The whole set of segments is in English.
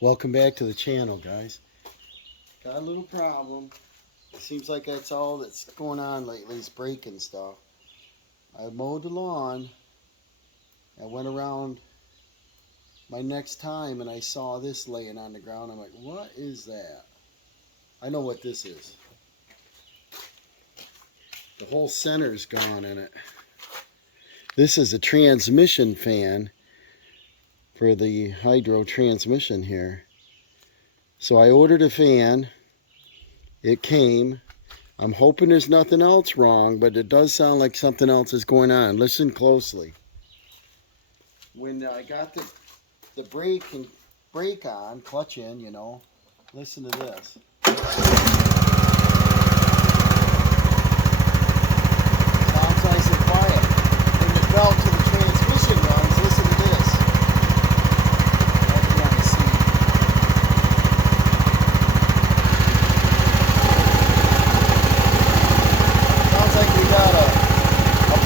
Welcome back to the channel, guys. Got a little problem. It seems like that's all that's going on lately is breaking stuff. I mowed the lawn. I went around my next time and I saw this laying on the ground. I'm like, what is that? I know what this is. The whole center's gone in it. This is a transmission fan for the hydro transmission here. So I ordered a fan. It came. I'm hoping there's nothing else wrong, but it does sound like something else is going on. Listen closely. When I got the brake on, clutch in, listen to this. Sounds nice and quiet. When the belt to the transmission runs, listen to this. Right on the seat. Sounds like we got a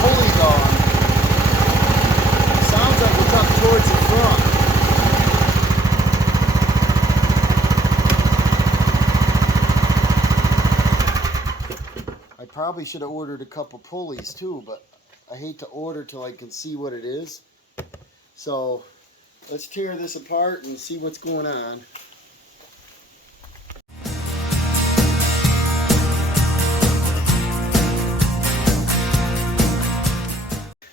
pulley gone. Sounds like it's up towards the front. I probably should have ordered a couple pulleys too, but I hate to order till I can see what it is. So let's tear this apart and see what's going on.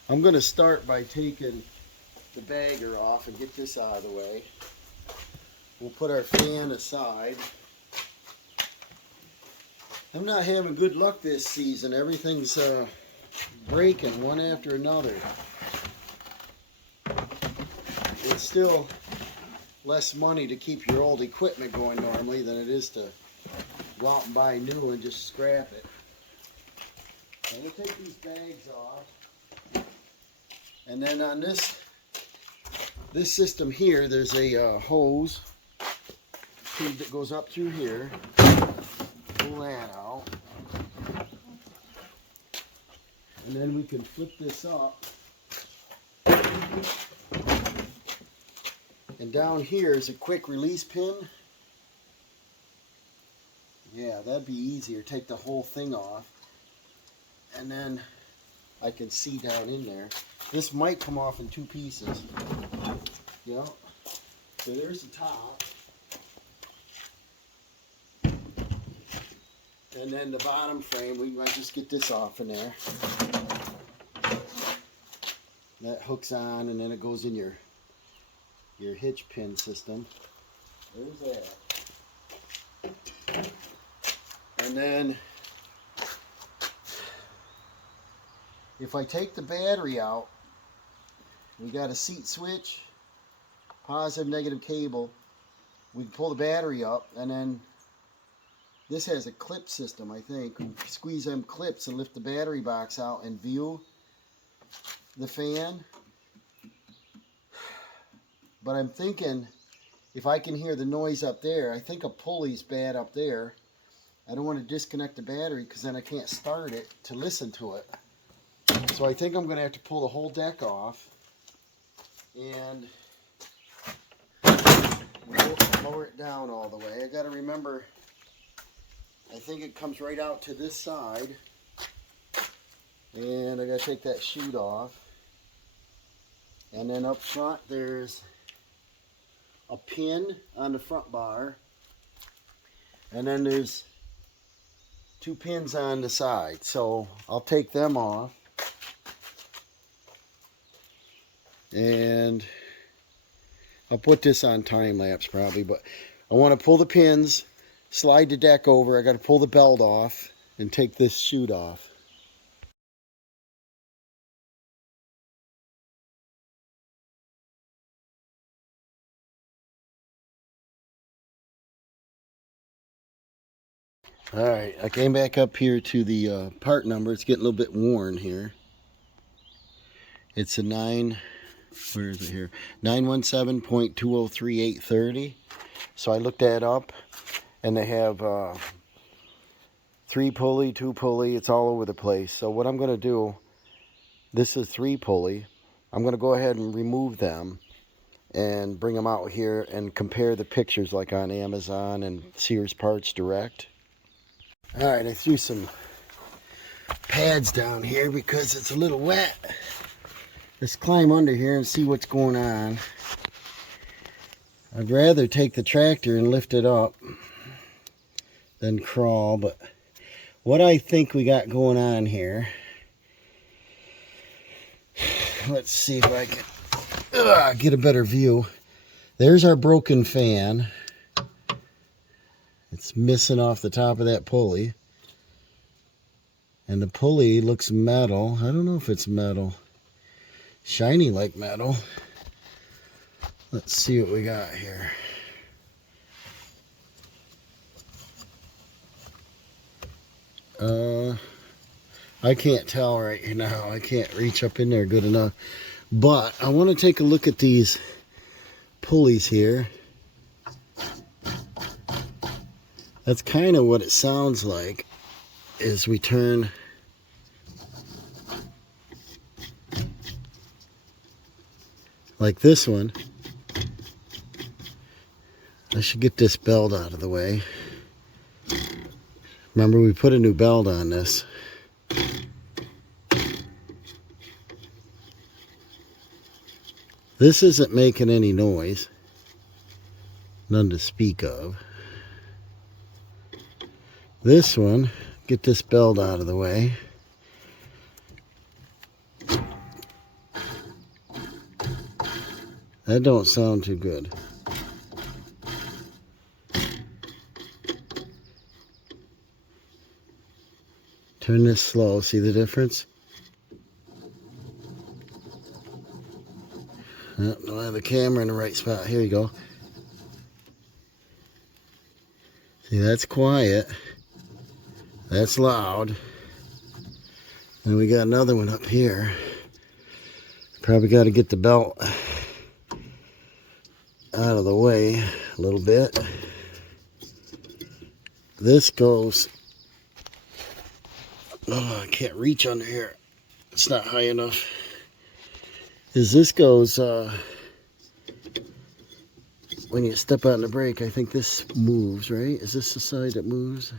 I'm going to start by taking the bagger off and get this out of the way. We'll put our fan aside. I'm not having good luck this season. Everything's breaking one after another. It's still less money to keep your old equipment going normally than it is to go out and buy new and just scrap it. I'm going to take these bags off. And then on this system here, there's a hose tube that goes up through here. Pull that out. And then we can flip this up. And down here is a quick release pin. Yeah, that'd be easier. Take the whole thing off. And then I can see down in there. This might come off in two pieces. Yeah. So there's the top. And then the bottom frame, we might just get this off in there. That hooks on and then it goes in your hitch pin system. There's that. And then if I take the battery out, we got a seat switch, positive, negative cable. We can pull the battery up, and then this has a clip system, I think. We squeeze them clips and lift the battery box out and view the fan. But I'm thinking, if I can hear the noise up there, I think a pulley's bad up there. I don't want to disconnect the battery because then I can't start it to listen to it. So I think I'm going to have to pull the whole deck off and lower it down all the way. I got to remember, I think it comes right out to this side. And I got to take that chute off. And then up front there's a pin on the front bar. And then there's two pins on the side. So I'll take them off. And I'll put this on time lapse probably, but I want to pull the pins, slide the deck over. I got to pull the belt off and take this chute off. Alright, I came back up here to the part number. It's getting a little bit worn here. It's a 917.203830. So I looked that up, and they have 3 pulley, 2 pulley. It's all over the place. So what I'm going to do, this is 3 pulley. I'm going to go ahead and remove them and bring them out here and compare the pictures like on Amazon and Sears Parts Direct. Alright, I threw some pads down here because it's a little wet. Let's climb under here and see what's going on. I'd rather take the tractor and lift it up than crawl, but what I think we got going on here, let's see if I can get a better view. There's our broken fan. It's missing off the top of that pulley. And the pulley looks metal. I don't know if it's metal. Shiny like metal. Let's see what we got here. I can't tell right now. I can't reach up in there good enough. But I want to take a look at these pulleys here. That's kind of what it sounds like as we turn. Like this one. I should get this belt out of the way. Remember, we put a new belt on this. This isn't making any noise. None to speak of. This one, get this belt out of the way. That don't sound too good. Turn this slow, see the difference? Oh, don't have the camera in the right spot. Here you go. See, that's quiet. That's loud. And we got another one up here. Probably got to get the belt out of the way a little bit. This goes... Oh, I can't reach under here. It's not high enough. This goes, when you step on the brake, I think this moves, right? Is this the side that moves?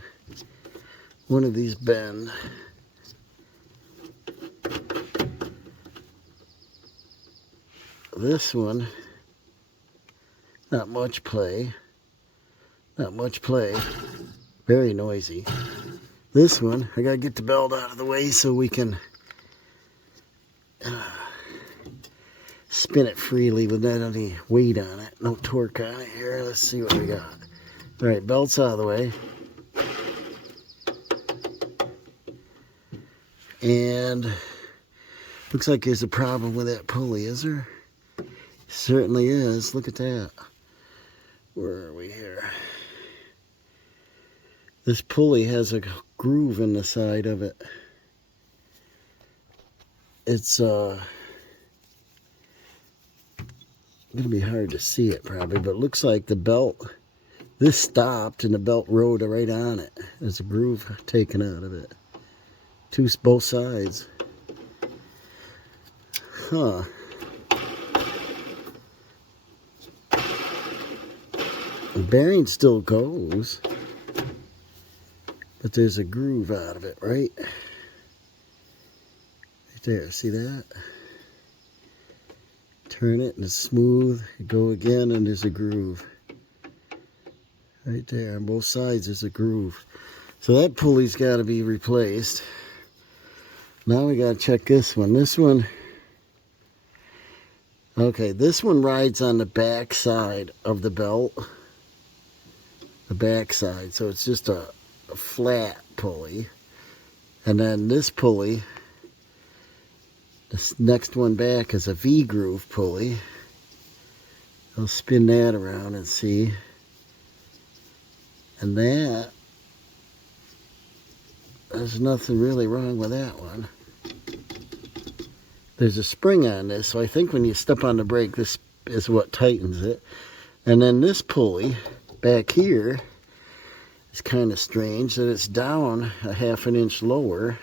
One of these bend. This one, not much play. Not much play. Very noisy. This one, I gotta get the belt out of the way so we can spin it freely without any weight on it. No torque on it here. Let's see what we got. Alright, belt's out of the way. And looks like there's a problem with that pulley, is there? Certainly is. Look at that. Where are we here? This pulley has a groove in the side of it. It's gonna be hard to see it probably, but it looks like the belt, this stopped and the belt rode right on it. There's a groove taken out of it. Both sides. Huh. The bearing still goes, but there's a groove out of it, right? Right there, see that? Turn it and it's smooth. You go again and there's a groove. Right there, on both sides there's a groove. So that pulley's got to be replaced. Now we got to check this one. This one, okay, this one rides on the back side of the belt. The back side, so it's just a flat pulley. And then this pulley, this next one back is a V-groove pulley. I'll spin that around and see. And that, there's nothing really wrong with that one. There's a spring on this, so I think when you step on the brake, this is what tightens it. And then this pulley back here is kind of strange that it's down a ½ an inch lower.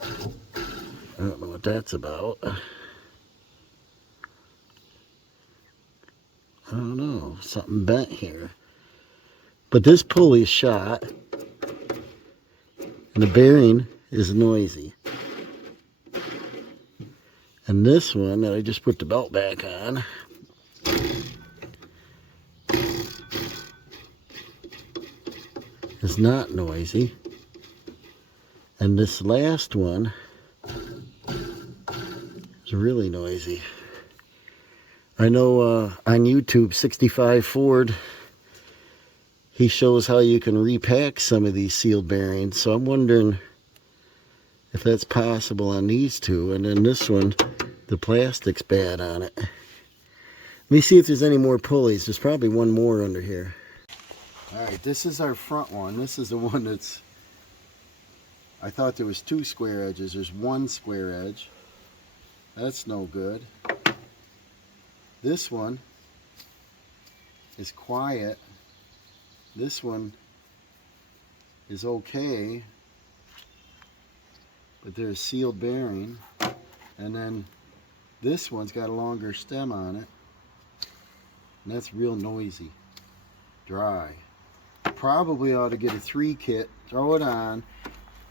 I don't know what that's about. I don't know, something bent here. But this pulley is shot, and the bearing is noisy. And this one that I just put the belt back on is not noisy. And this last one is really noisy. I know on YouTube, 65 Ford, he shows how you can repack some of these sealed bearings. So I'm wondering if that's possible on these two. And then this one, the plastic's bad on it. Let me see if there's any more pulleys. There's probably one more under here. Alright, this is our front one. This is the one that's... I thought there was 2 square edges. There's 1 square edge. That's no good. This one is quiet. This one is okay, but there's a sealed bearing. And then this one's got a longer stem on it, and that's real noisy, dry. Probably ought to get a 3 kit, throw it on.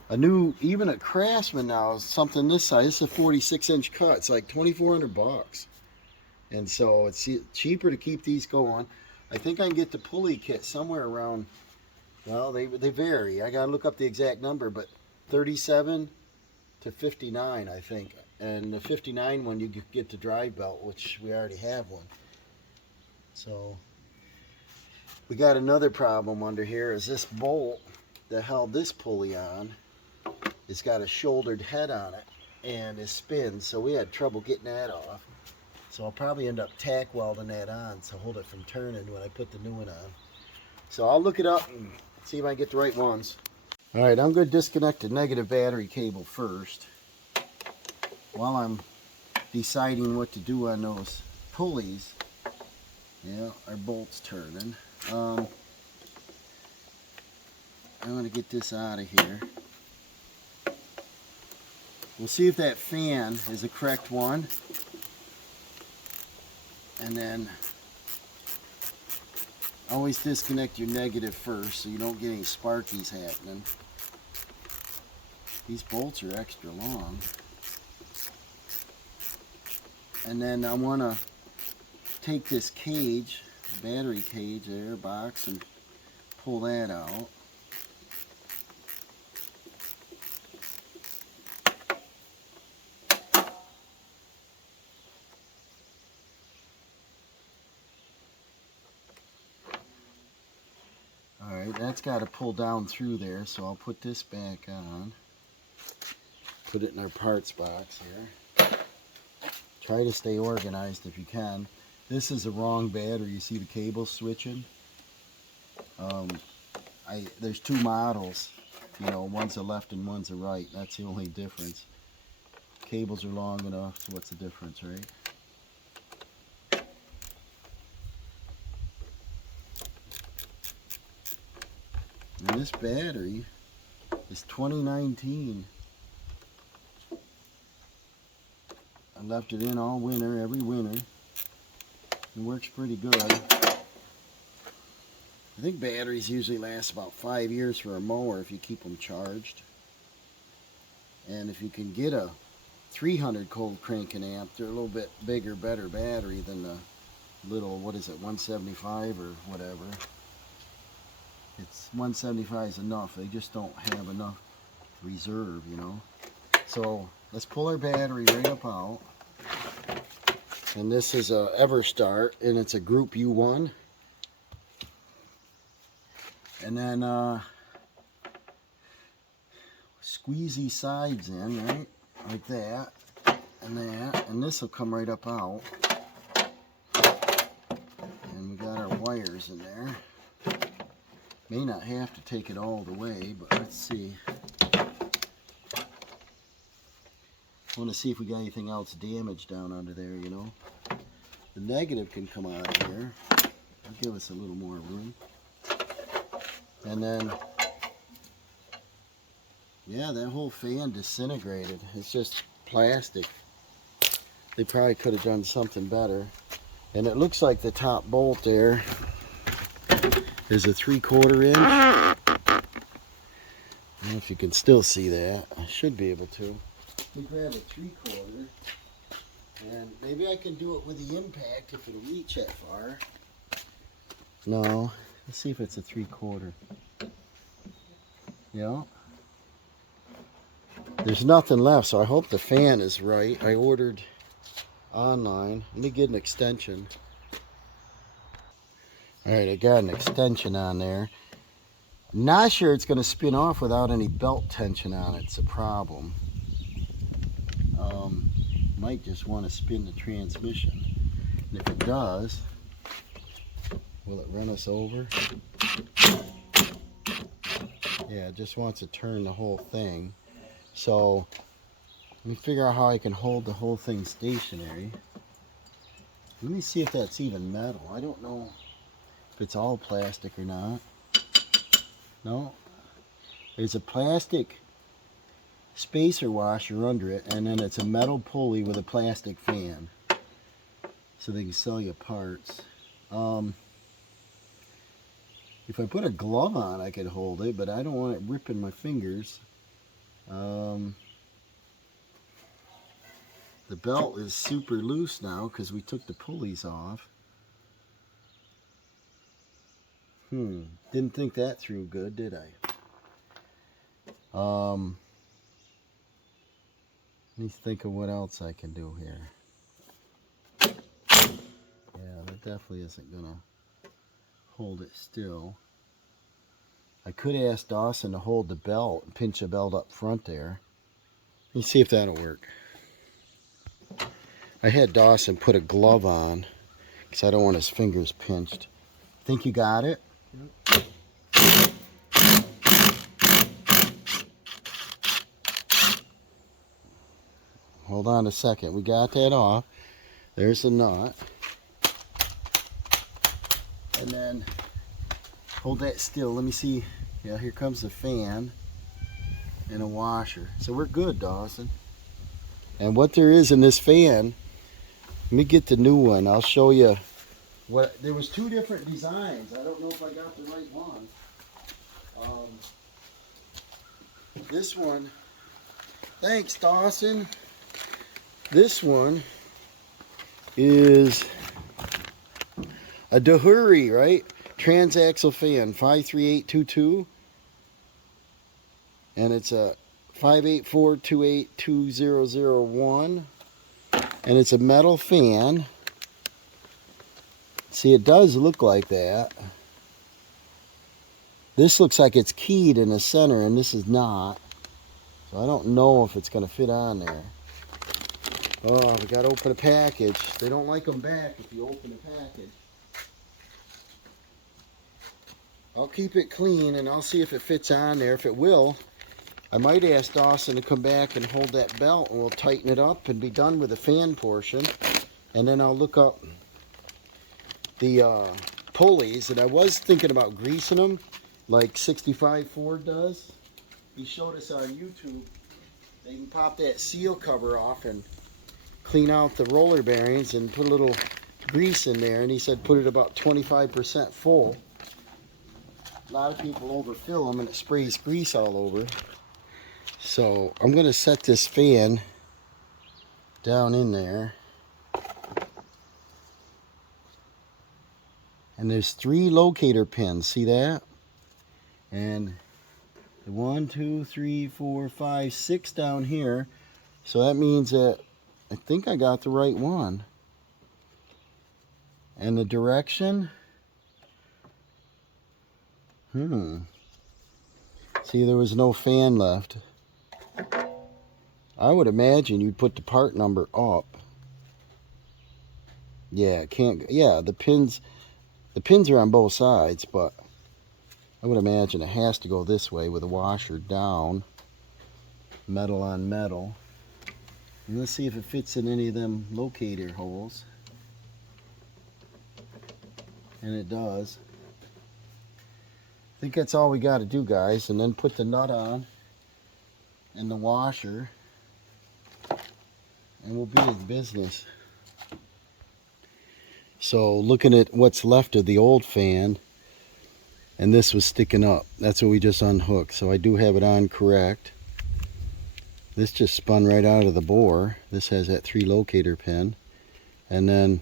A new, even at Craftsman now, is something this size. This is a 46-inch cut. It's like $2,400. And so it's cheaper to keep these going. I think I can get the pulley kit somewhere around, well, they vary. I gotta look up the exact number, but 37 to 59, I think. And the 59 one, you get the drive belt, which we already have one. So we got another problem under here. Is this bolt that held this pulley on, it's got a shouldered head on it, and it spins. So we had trouble getting that off. So I'll probably end up tack welding that on to hold it from turning when I put the new one on. So I'll look it up and see if I can get the right ones. Alright, I'm going to disconnect the negative battery cable first while I'm deciding what to do on those pulleys. Yeah, our bolt's turning. I'm going to get this out of here. We'll see if that fan is the correct one. And then always disconnect your negative first so you don't get any sparkies happening. These bolts are extra long. And then I want to take this cage, battery cage there, box, and pull that out. Alright, that's got to pull down through there, so I'll put this back on. Put it in our parts box here. Try to stay organized if you can. This is the wrong battery. You see the cable switching? There's 2 models. You know, one's a left and one's a right. That's the only difference. Cables are long enough, so what's the difference, right? And this battery is 2019. I left it in all winter, every winter. It works pretty good. I think batteries usually last about 5 years for a mower if you keep them charged. And if you can get a 300 cold cranking amp, they're a little bit bigger, better battery than the little, what is it, 175 or whatever. It's 175 is enough. They just don't have enough reserve, you know. So let's pull our battery right up out. And this is a EverStart, and it's a Group U1. And then squeeze these sides in, right? Like that, and this will come right up out. And we got our wires in there. May not have to take it all the way, but let's see. I want to see if we got anything else damaged down under there, you know. The negative can come out of here. That'll give us a little more room. And then, yeah, that whole fan disintegrated. It's just plastic. They probably could have done something better. And it looks like the top bolt there is a 3/4 inch. I don't know if you can still see that. I should be able to. We grab a 3/4, and maybe I can do it with the impact if it'll reach that far. No, let's see if it's a 3/4. Yeah. There's nothing left, so I hope the fan is right. I ordered online. Let me get an extension. Alright, I got an extension on there. Not sure it's going to spin off without any belt tension on it. It's a problem. Might just want to spin the transmission. And if it does, will it run us over? Yeah, it just wants to turn the whole thing. So, let me figure out how I can hold the whole thing stationary. Let me see if that's even metal. I don't know if it's all plastic or not. No. There's a plastic spacer washer under it, and then it's a metal pulley with a plastic fan. So they can sell you parts. If I put a glove on, I could hold it, but I don't want it ripping my fingers. The belt is super loose now because we took the pulleys off. Didn't think that through good, did I? Let me think of what else I can do here. Yeah, that definitely isn't gonna hold it still. I could ask Dawson to hold the belt and pinch the belt up front there. Let me see if that'll work. I had Dawson put a glove on because I don't want his fingers pinched. Think you got it? Yep. Hold on a second. We got that off. There's the nut. And then hold that still. Let me see. Yeah, here comes the fan and a washer. So we're good, Dawson. And what there is in this fan, let me get the new one. I'll show you what. There was 2 different designs. I don't know if I got the right one. This one, thanks, Dawson. This one is a Dahuri, right? Transaxle fan, 53822. And it's a 584282001. And it's a metal fan. See, it does look like that. This looks like it's keyed in the center, and this is not. So I don't know if it's going to fit on there. Oh, we got to open a package. They don't like them back if you open a package. I'll keep it clean, and I'll see if it fits on there. If it will, I might ask Dawson to come back and hold that belt, and we'll tighten it up and be done with the fan portion. And then I'll look up the pulleys, and I was thinking about greasing them like 65 Ford does. He showed us on YouTube. They can pop that seal cover off and clean out the roller bearings and put a little grease in there, and he said put it about 25% full. A lot of people overfill them and it sprays grease all over. So I'm going to set this fan down in there. And there's 3 locator pins, see that? And 1, 2, 3, 4, 5, 6 down here. So that means that I think I got the right one. And the direction. See, there was no fan left. I would imagine you'd put the part number up. Yeah, the pins are on both sides, but I would imagine it has to go this way with the washer down. Metal on metal. And let's see if it fits in any of them locator holes. And it does. I think that's all we got to do, guys. And then put the nut on and the washer, and we'll be in business. So looking at what's left of the old fan, and this was sticking up. That's what we just unhooked. So I do have it on correct. This just spun right out of the bore. This has that 3 locator pin. And then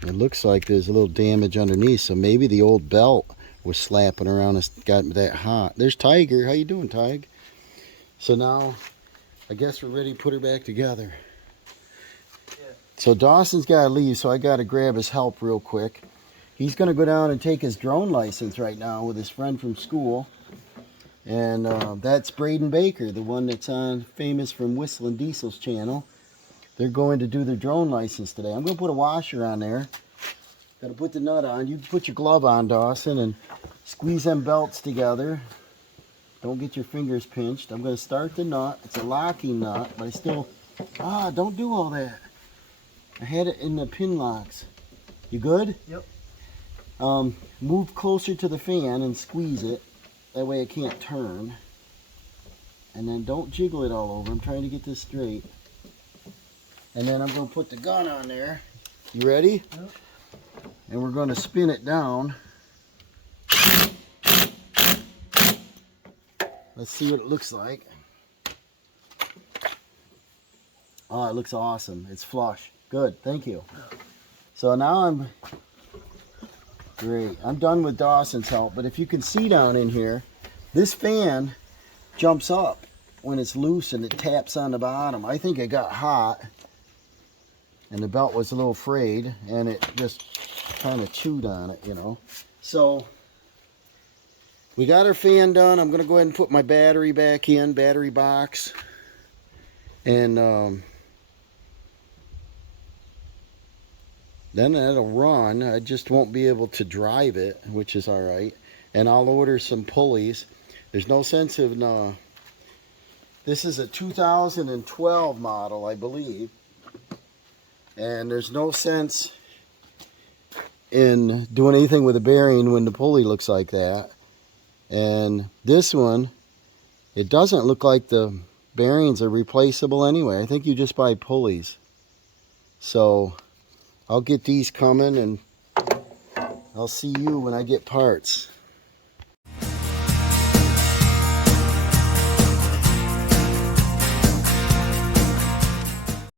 it looks like there's a little damage underneath. So maybe the old belt was slapping around and got that hot. There's Tiger. How you doing, Tig? So now I guess we're ready to put her back together. So Dawson's got to leave, so I got to grab his help real quick. He's going to go down and take his drone license right now with his friend from school. And that's Braden Baker, the one that's famous from Whistling Diesel's channel. They're going to do their drone license today. I'm going to put a washer on there. Got to put the nut on. You put your glove on, Dawson, and squeeze them belts together. Don't get your fingers pinched. I'm going to start the nut. It's a locking nut, but I still... don't do all that. I had it in the pin locks. You good? Yep. Move closer to the fan and squeeze it. That way it can't turn. And then don't jiggle it all over. I'm trying to get this straight. And then I'm going to put the gun on there. You ready? Yep. And we're going to spin it down. Let's see what it looks like. Oh, it looks awesome. It's flush. Good, thank you. So now I'm done with Dawson's help, but if you can see down in here, this fan jumps up when it's loose and it taps on the bottom. I think it got hot and the belt was a little frayed and it just kind of chewed on it, you know. So we got our fan done. I'm going to go ahead and put my battery back in, battery box. And then it'll run. I just won't be able to drive it, which is all right. And I'll order some pulleys. There's no sense in... this is a 2012 model, I believe. And there's no sense in doing anything with a bearing when the pulley looks like that. And this one, it doesn't look like the bearings are replaceable anyway. I think you just buy pulleys. So I'll get these coming and I'll see you when I get parts.